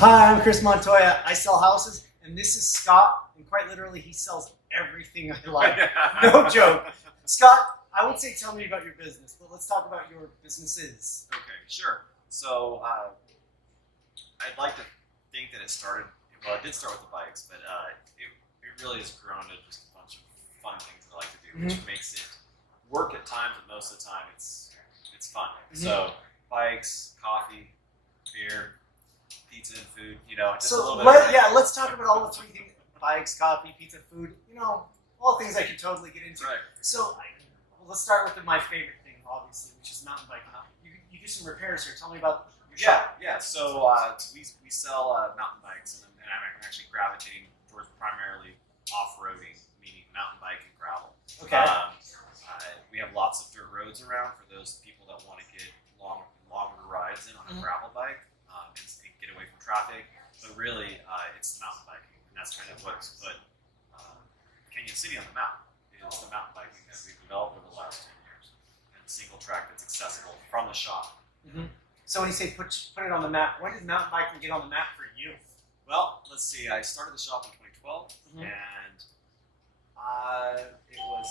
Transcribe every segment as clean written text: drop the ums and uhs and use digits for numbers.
Hi, I'm Chris Montoya. I sell houses, and this is Scott, and quite literally, he sells everything I like. No joke. Scott, I would say tell me about your business, but let's talk about your businesses. Okay, sure. So I'd like to think that it started, well, it did start with the bikes, but it really has grown to just a bunch of fun things that I like to do, which makes it work at times, but most of the time it's fun. So bikes, coffee, beer, pizza and food, just a little bit of everything. Let's talk about all the three things: bikes, coffee, pizza, food. All things I could totally get into. Right. So let's start with my favorite thing, obviously, which is mountain biking. You do some repairs here. Tell me about your shop. Yeah. So we sell mountain bikes, and I'm actually gravitating towards primarily off-roading, meaning mountain bike and gravel. Okay. We have lots of dirt roads around for those people that want to get longer rides in on a gravel bike and get away from traffic. But really, it's mountain biking, and that's kind of what's put Canyon City on the map. Is the mountain biking that we've developed over the last 10 years, and a single track that's accessible from the shop. So when you say put it on the map, when did mountain biking get on the map for you? Well, let's see. I started the shop in 2012, and it was,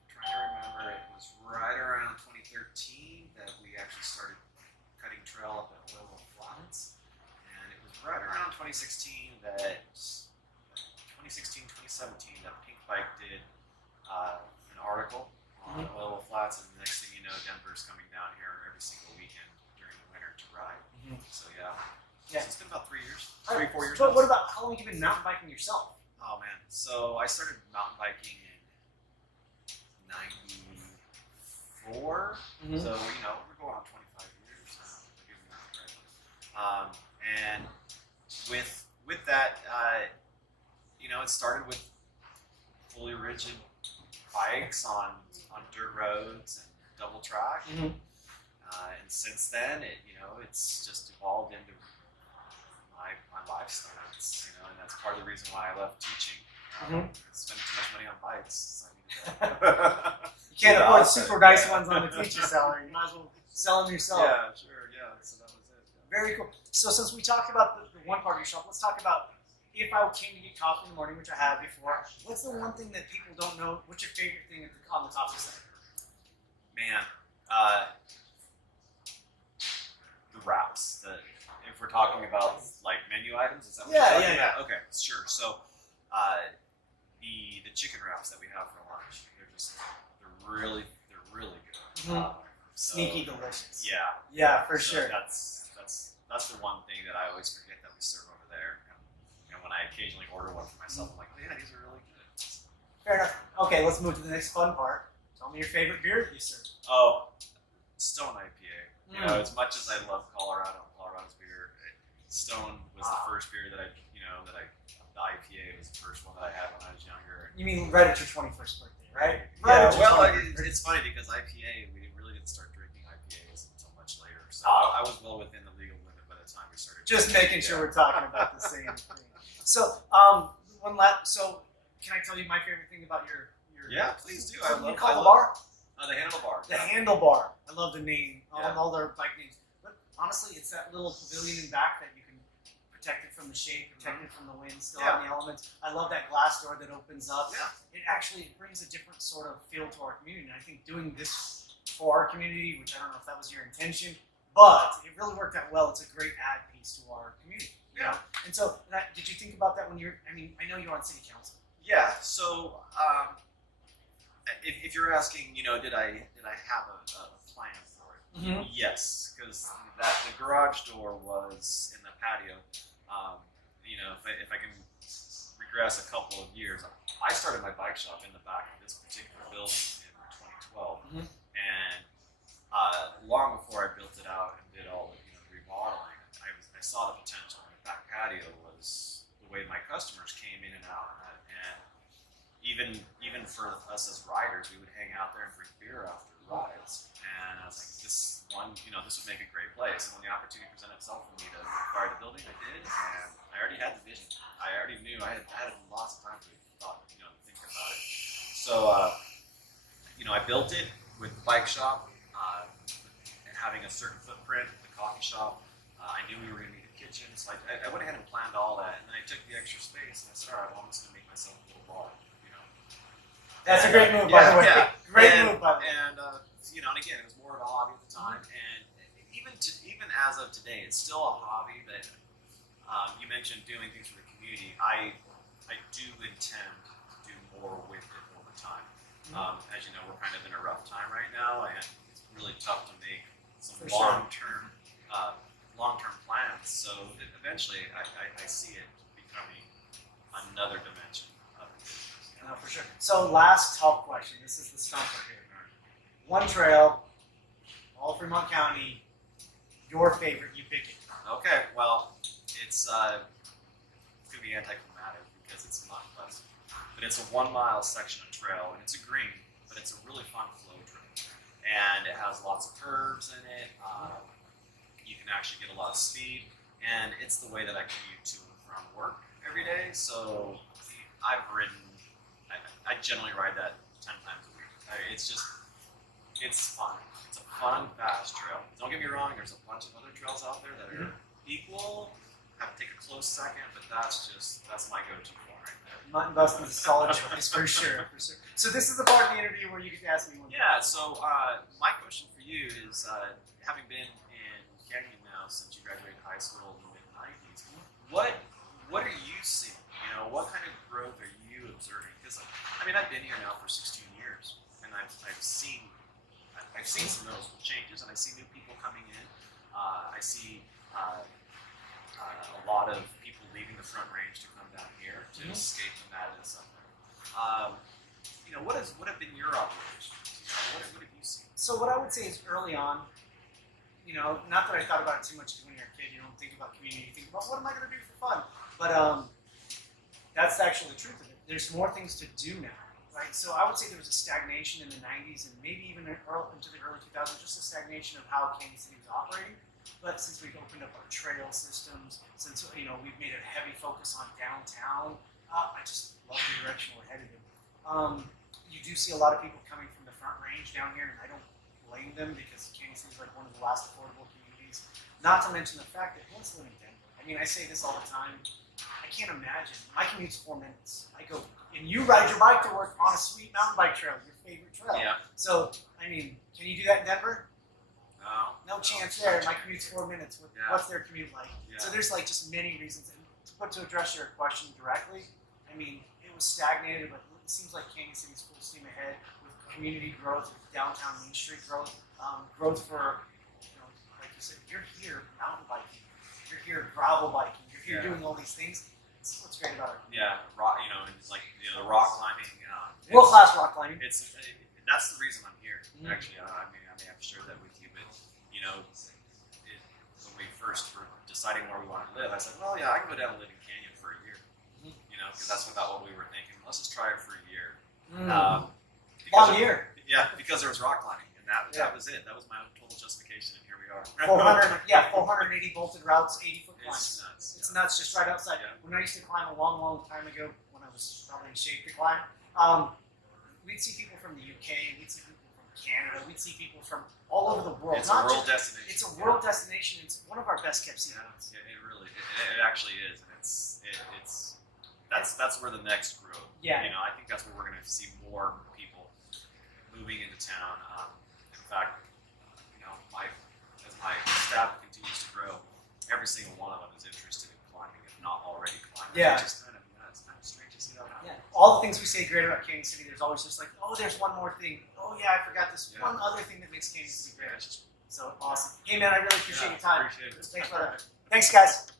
I'm trying to remember, it was right around 2013 that we actually started cutting trail up at Oilville Flats, and it was right around 2016 that 2017 that Pink Bike did an article on Oilville Flats, and the next thing you know, Denver's coming down here every single weekend during the winter to ride. So yeah. So it's been about 3 years, 4 years. But what about how long have you been mountain biking yourself? Oh man, so I started mountain biking in '94. So we're going on 25 years now. And with that, it started with fully rigid bikes on dirt roads and double track. And since then, it's just evolved into my lifestyle. And that's part of the reason why I left teaching. Spending too much money on bikes. You can't afford super nice ones on the teacher salary. You might as well sell them yourself. Yeah, sure. Yeah, so that was it. Yeah. Very cool. So since we talked about the one part of your shop, let's talk about if I came to get coffee in the morning, which I have before. What's the one thing that people don't know? What's your favorite thing on the coffee side? Man, the wraps. If we're talking about like menu items, is that what you're talking about? Okay, sure. So, the chicken wraps that we have for lunch, they're really good. Sneaky delicious. Yeah. Yeah, for sure. That's the one thing that I always forget that we serve over there. And when I occasionally order one for myself, I'm like, oh yeah, these are really good. Fair enough. Okay, let's move to the next fun part. Tell me your favorite beer that you serve. Oh, Stone IPA. As much as I love Colorado's beer, Stone was the first beer that the IPA was the first one that I had when I was younger. You mean right at your 21st birthday, right? Yeah, well, it's funny because IPA, we really didn't start drinking IPAs until much later. So I was well within the legal limit by the time we started. Just making sure we're talking about the same thing. So, so can I tell you my favorite thing about your Yeah, please do. I love the bar? The handlebar. The handlebar. I love the name. All their bike names. But honestly, it's that little pavilion in back that you can protect it from the shade, protect it from the wind, still have the elements. I love that glass door that opens up. Yeah. It brings a different sort of feel to our community. And I think doing this for our community, which I don't know if that was your intention, but it really worked out well. It's a great ad piece to our community. Yeah. And so, did you think about that when I know you're on city council. Yeah. So, if you're asking, did I have a plan for it? Yes, because the garage door was in the patio. If I can regress a couple of years, I started my bike shop in the back of this particular building in 2012, and long before I built it out and did all the remodeling, I saw the potential. The back patio was the way my customers came in and out, and even for us as riders, we would hang out there and drink beer after rides. And I was like, this would make a great place. And when the opportunity presented itself for me to acquire the building, I did. And I already had the vision. I already knew. I had lots of time to think about it. So, I built it with the bike shop and having a certain footprint, the coffee shop. I knew we were going to need a kitchen. kitchen. So I went ahead and planned all that, and then I took the extra space and I said, all right, well, I'm just gonna make myself a little bar, you know. That's a great move, by the way. Yeah. Great move, by the way. And you know, and again, it was more of a hobby at the time, and even as of today, it's still a hobby that you mentioned doing things for the community. I do intend to do more with it over time. As you know, we're kind of in a rough time right now, and it's really tough to make some For sure. long-term plans. So that eventually, I see it becoming another dimension of the business. No, for sure. So last tough question. This is the stumper here. One trail, all Fremont County, your favorite, you pick it. Okay, well, it's going to be anticlimactic because it's not pleasant. But it's a 1 mile section of trail, and it's a green, but it's a really fun flow trail. And it has lots of curves in it. You can actually get a lot of speed, and it's the way that I commute to and from work every day. So I've ridden, I generally ride that 10 times a week. It's fun. It's a fun, fast trail. Don't get me wrong, there's a bunch of other trails out there that are equal. Have to take a close second, but that's my go-to one right there. Mutton busting is a solid choice for sure, for sure. So this is the part of the interview where you get to ask me one. Yeah, so my question for you is, having been in Canyon now since you graduated high school in the mid-90s, what are you seeing? You know, what kind of growth are you observing? Because I mean, I've been here now for 16 years, and I've seen some noticeable changes, and I see new people coming in. I see a lot of people leaving the Front Range to come down here to escape the madness up there. You know, what have been your observations? You know, what have you seen? So what I would say is early on, you know, not that I thought about it too much when you're a kid. You don't think about community. You think about what am I going to do for fun? But that's actually the truth of it. There's more things to do now. Right, so I would say there was a stagnation in the 90s and maybe even into the early 2000s, just a stagnation of how Kansas City was operating. But since we've opened up our trail systems, since we've made a heavy focus on downtown, I just love the direction we're headed in. You do see a lot of people coming from the Front Range down here, and I don't blame them because Kansas City is like one of the last affordable communities. Not to mention the fact that who wants to live in Denver? I mean, I say this all the time. I can't imagine. My commute's 4 minutes. I go. And you ride your bike to work on a sweet mountain bike trail, your favorite trail. Yeah. So, I mean, can you do that in Denver? No. No chance there. My commute's 4 minutes. What's their commute like? Yeah. So there's like just many reasons. And to address your question directly, I mean, it was stagnated, but it seems like Kansas City's full steam ahead with community growth, with downtown Main Street growth, growth for, like you said, you're here mountain biking, you're here gravel biking, you're here doing all these things. This is what's great about it. Yeah, rock. It's like the rock climbing. World class rock climbing. That's the reason I'm here. Actually, I may have shared that with you, but when we first were deciding where we wanted to live, I said, well, yeah, I can go down and live in Canyon for a year. Because that's about what we were thinking. Let's just try it for a year. Long year. Yeah, because there was rock climbing, and that was it. That was my total justification, and here we are. 480 bolted routes, 80-foot climbs. It's nuts. It's nuts, just right outside. Yeah. When I used to climb a long, long time ago, when I was probably in shape to climb, we'd see people from the UK, we'd see people from Canada, we'd see people from all over the world. It's a world destination. It's a world destination. It's one of our best kept secrets. Yeah, it really, it actually is, and that's where the next growth. Yeah. I think that's where we're going to see more people moving into town. In fact, as my staff continues to grow, every single one of them is interested in climbing, if not already climbing. Yeah. It's kind of strange to see that happen. Yeah. All the things we say great about Kansas City, there's always just like, oh, there's one more thing. Oh yeah, I forgot this one other thing that makes Kansas City great. So awesome. Hey man, I really appreciate your time. Appreciate it. Thanks, brother. Thanks, guys.